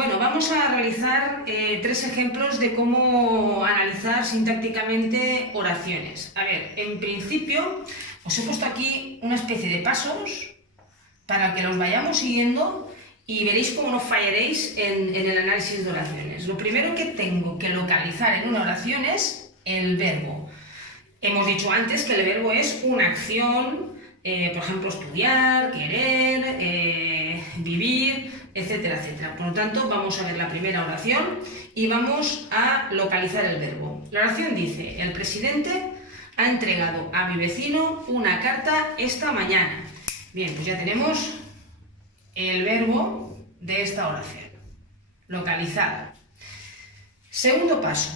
Bueno, vamos a realizar 3 ejemplos de cómo analizar sintácticamente oraciones. A ver, en principio os he puesto aquí una especie de pasos para que los vayamos siguiendo y veréis cómo no fallaréis en el análisis de oraciones. Lo primero que tengo que localizar en una oración es el verbo. Hemos dicho antes que el verbo es una acción, por ejemplo, estudiar, querer, vivir, etcétera, etcétera. Por lo tanto, vamos a ver la primera oración y vamos a localizar el verbo. La oración dice: el presidente ha entregado a mi vecino una carta esta mañana. Bien, pues ya tenemos el verbo de esta oración, localizado. Segundo paso,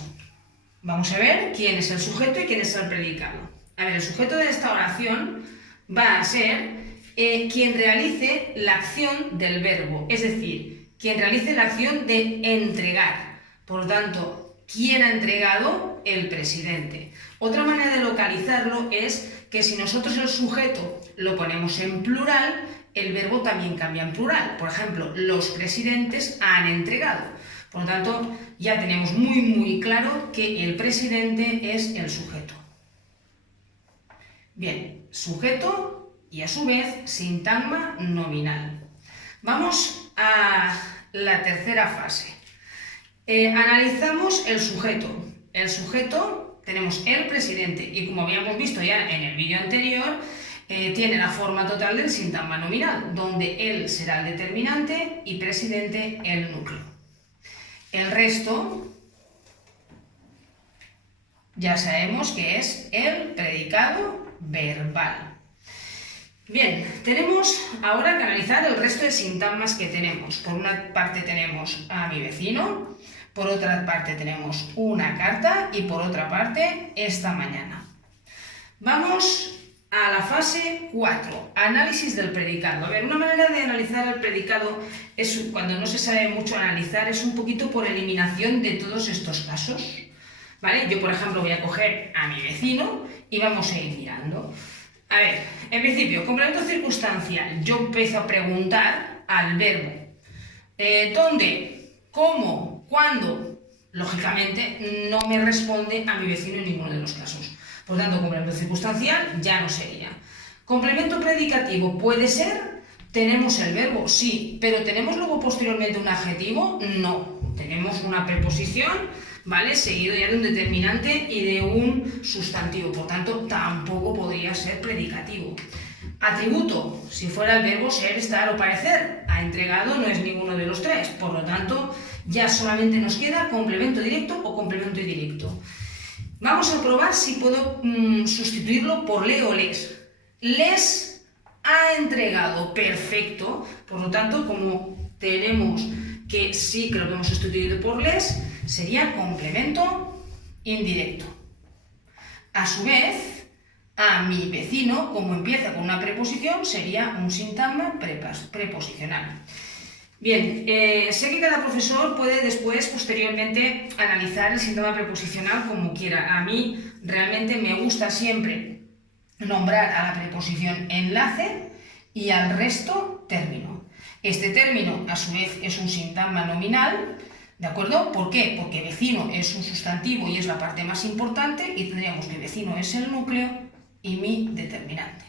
vamos a ver quién es el sujeto y quién es el predicado. A ver, el sujeto de esta oración va a ser quien realice la acción del verbo, es decir, quien realice la acción de entregar. Por lo tanto, ¿quién ha entregado? El presidente. Otra manera de localizarlo es que si nosotros el sujeto lo ponemos en plural, el verbo también cambia en plural. Por ejemplo, los presidentes han entregado. Por lo tanto, ya tenemos muy claro que el presidente es el sujeto. Bien, sujeto y a su vez sintagma nominal. Vamos a la tercera fase. Analizamos el sujeto. El sujeto, tenemos el presidente y como habíamos visto ya en el vídeo anterior, tiene la forma total del sintagma nominal, donde él será el determinante y presidente el núcleo. El resto ya sabemos que es el predicado verbal. Bien, tenemos ahora que analizar el resto de sintagmas que tenemos. Por una parte tenemos a mi vecino, por otra parte tenemos una carta y por otra parte esta mañana. Vamos a la fase 4, análisis del predicado. A ver, una manera de analizar el predicado es, cuando no se sabe mucho analizar, es un poquito por eliminación de todos estos casos. ¿Vale? Yo, por ejemplo, voy a coger a mi vecino y vamos a ir mirando. A ver, en principio, complemento circunstancial. Yo empiezo a preguntar al verbo. ¿Dónde? ¿Cómo? ¿Cuándo? Lógicamente, no me responde a mi vecino en ninguno de los casos. Por tanto, complemento circunstancial ya no sería. Complemento predicativo puede ser. ¿Tenemos el verbo? Sí. ¿Pero tenemos luego posteriormente un adjetivo? No. Tenemos una preposición, ¿vale? Seguido ya de un determinante y de un sustantivo. Por tanto, tampoco podría ser predicativo. Atributo, si fuera el verbo ser, estar o parecer. Ha entregado no es ninguno de los tres. Por lo tanto, ya solamente nos queda complemento directo o complemento indirecto. Vamos a probar si puedo sustituirlo por le o les. Les ha entregado. Perfecto. Por lo tanto, como tenemos que sí que lo hemos sustituido por les, sería complemento indirecto. A su vez, a mi vecino, como empieza con una preposición, sería un sintagma preposicional. Bien, sé que cada profesor puede después, posteriormente, analizar el sintagma preposicional como quiera. A mí realmente me gusta siempre nombrar a la preposición enlace y al resto término. Este término, a su vez, es un sintagma nominal, ¿de acuerdo? ¿Por qué? Porque vecino es un sustantivo y es la parte más importante y tendríamos que vecino es el núcleo y mi determinante.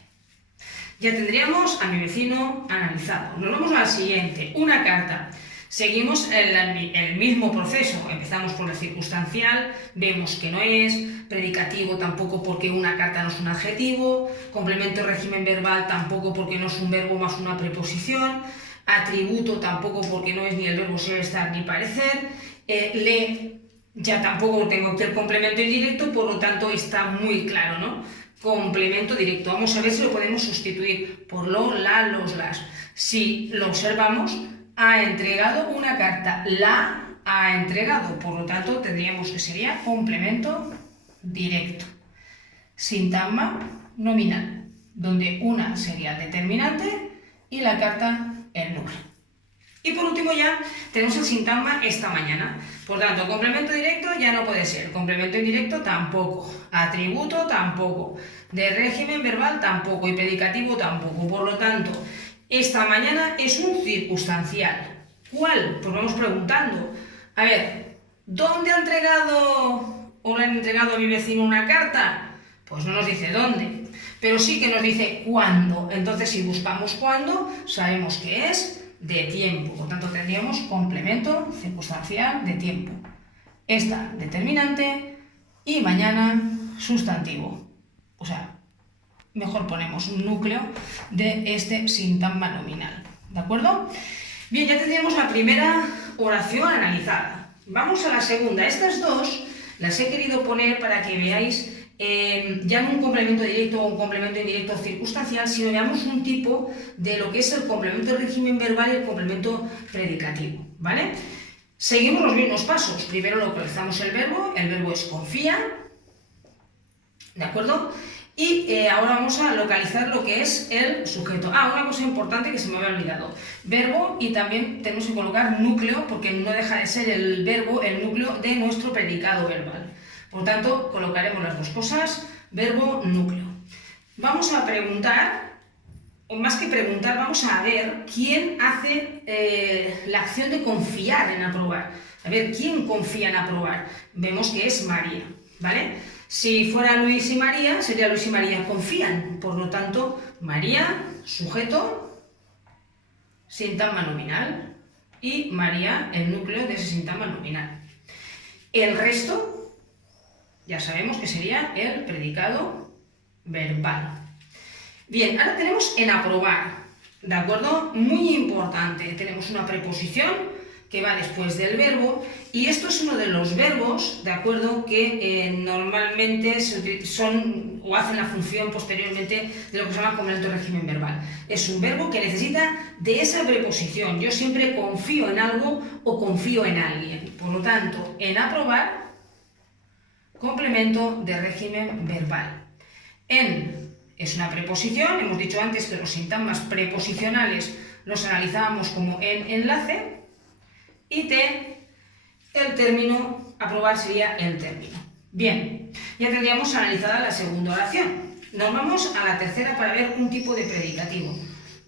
Ya tendríamos a mi vecino analizado. Nos vamos a la siguiente, una carta. Seguimos el mismo proceso. Empezamos por el circunstancial, vemos que no es, predicativo tampoco porque una carta no es un adjetivo, complemento de régimen verbal tampoco porque no es un verbo más una preposición, atributo tampoco porque no es ni el verbo ser, estar ni parecer, le ya tampoco tengo aquí el complemento indirecto, por lo tanto está muy claro, ¿no? Complemento directo. Vamos a ver si lo podemos sustituir por lo, la, los, las. Si lo observamos, ha entregado una carta, la ha entregado, por lo tanto tendríamos que sería complemento directo. Sintagma nominal, donde una sería el determinante y la carta el núcleo. Y por último ya tenemos el sintagma esta mañana. Por tanto, complemento directo ya no puede ser, complemento indirecto tampoco, atributo tampoco, de régimen verbal tampoco y predicativo tampoco. Por lo tanto, esta mañana es un circunstancial. ¿Cuál? Pues vamos preguntando. A ver, ¿dónde ha entregado o le han entregado a mi vecino una carta? Pues no nos dice dónde, pero sí que nos dice cuándo. Entonces, si buscamos cuándo, sabemos que es de tiempo. Por tanto, tendríamos complemento circunstancial de tiempo. Esta determinante y mañana sustantivo. O sea, mejor ponemos un núcleo de este sintagma nominal. ¿De acuerdo? Bien, ya tendríamos la primera oración analizada. Vamos a la segunda. Estas dos las he querido poner para que veáis ya no un complemento directo o un complemento indirecto circunstancial, sino veamos un tipo de lo que es el complemento de régimen verbal y el complemento predicativo, ¿vale? Seguimos los mismos pasos. Primero localizamos el verbo es confía, ¿de acuerdo? Y ahora vamos a localizar lo que es el sujeto. Una cosa importante que se me había olvidado. Verbo, y también tenemos que colocar núcleo, porque no deja de ser el verbo el núcleo de nuestro predicado verbal. Por tanto, colocaremos las dos cosas, verbo, núcleo. Vamos a preguntar, o más que preguntar, vamos a ver quién hace la acción de confiar en aprobar. A ver, ¿quién confía en aprobar? Vemos que es María, ¿vale? Si fuera Luis y María, sería Luis y María confían. Por lo tanto, María, sujeto, sintagma nominal, y María, el núcleo de ese sintagma nominal. El resto, ya sabemos que sería el predicado verbal. Bien, ahora tenemos en aprobar, ¿de acuerdo? Muy importante, tenemos una preposición que va después del verbo, y esto es uno de los verbos, ¿de acuerdo?, que normalmente son o hacen la función posteriormente de lo que se llama complemento de régimen verbal. Es un verbo que necesita de esa preposición. Yo siempre confío en algo o confío en alguien. Por lo tanto, en aprobar, complemento de régimen verbal. En es una preposición, hemos dicho antes que los sintagmas preposicionales los analizábamos como en enlace, y el término, aprobar sería el término. Bien, ya tendríamos analizada la segunda oración. Nos vamos a la tercera para ver un tipo de predicativo.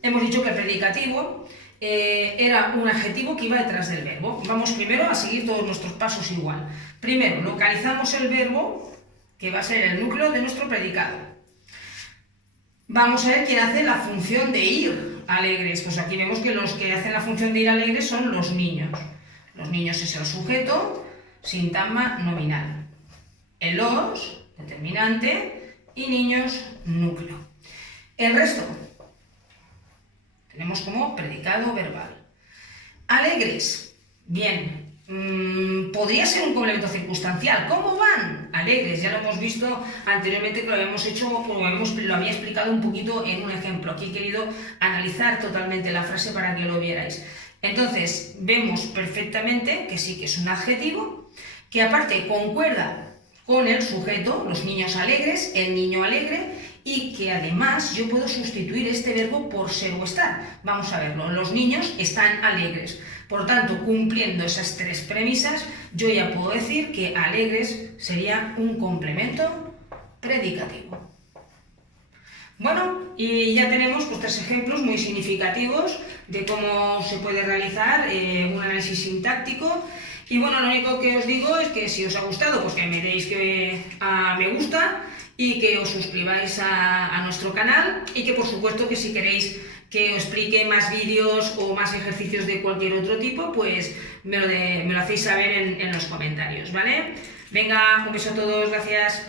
Hemos dicho que el predicativo era un adjetivo que iba detrás del verbo. Vamos primero a seguir todos nuestros pasos igual. Primero, localizamos el verbo, que va a ser el núcleo de nuestro predicado. Vamos a ver quién hace la función de ir alegres. Pues aquí vemos que los que hacen la función de ir alegres son los niños. Los niños es el sujeto, sintagma nominal. El los, determinante, y niños, núcleo. El resto tenemos como predicado verbal. Alegres, bien. Podría ser un complemento circunstancial. ¿Cómo van? Alegres, ya lo hemos visto anteriormente que lo habíamos hecho, o lo había explicado un poquito en un ejemplo. Aquí he querido analizar totalmente la frase para que lo vierais. Entonces, vemos perfectamente que sí que es un adjetivo, que aparte concuerda con el sujeto, los niños alegres, el niño alegre, y que además yo puedo sustituir este verbo por ser o estar. Vamos a verlo, los niños están alegres. Por tanto, cumpliendo esas tres premisas, yo ya puedo decir que alegres sería un complemento predicativo. Bueno, y ya tenemos pues, tres ejemplos muy significativos de cómo se puede realizar un análisis sintáctico. Y bueno, lo único que os digo es que si os ha gustado, pues que me deis a me gusta y que os suscribáis a nuestro canal, y que por supuesto que si queréis que os explique más vídeos o más ejercicios de cualquier otro tipo, pues me lo hacéis saber en los comentarios, ¿vale? Venga, un beso a todos, gracias.